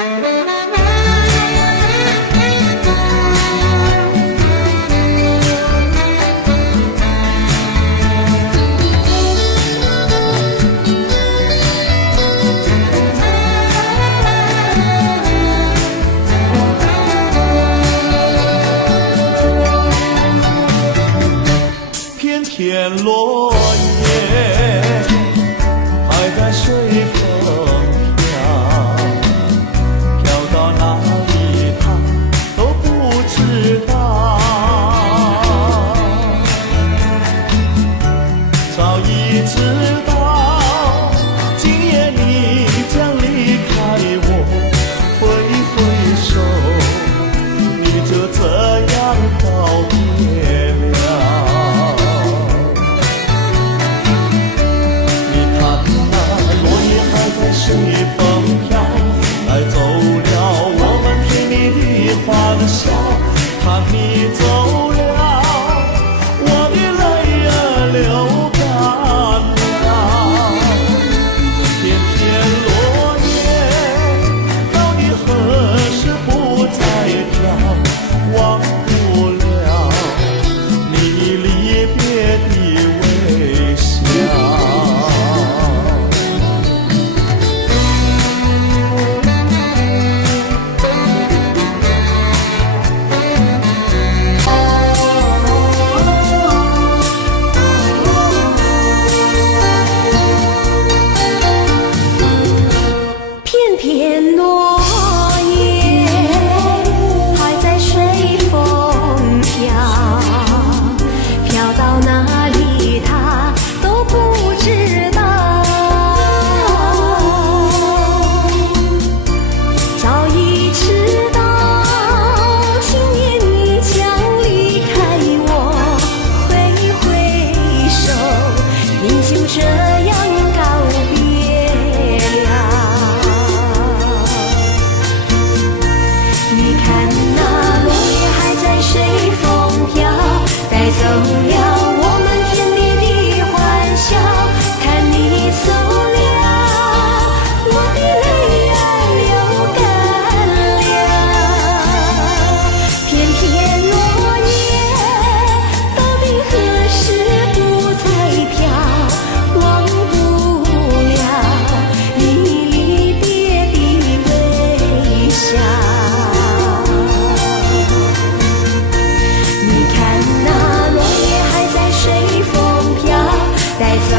片片落叶还在随风飘，飘到哪里它都不知道。早已知道今夜你将离开我，挥挥手你就这样告别了。随风飘，带走了我们甜蜜的欢笑。看你走了，我的泪儿流干了。片片落叶，到底何时不再飘？忘不了你离别的微笑。片落叶还在随风飘，飘到哪里它都不知道。早已知道今夜你将离开我，挥挥手你就这样告别了。你看那落叶还在随风飘，带走了我们甜蜜的欢笑。看你走了，我的泪儿流干了。片片落叶，到底何时不再飘？忘不了你离别的微笑。你看那落叶还在随风飘，带走